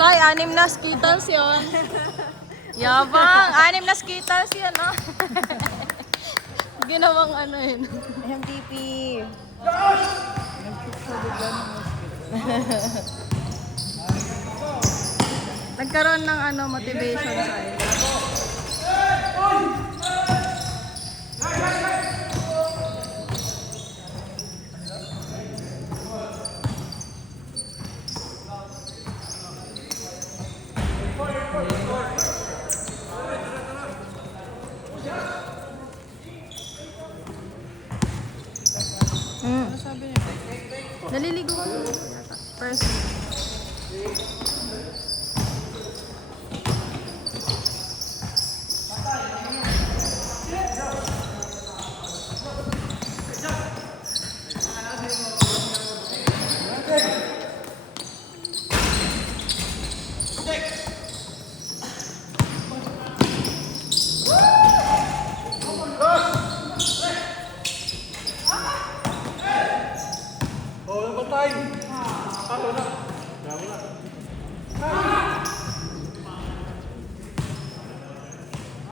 Say, 6 na Skittles yun. Yabang, 6 na Skittles yun, no? Ginawang ano yun. MVP. Nagkaroon ng ano, motivation sa Ano sabi niya? Naliligo ko. First.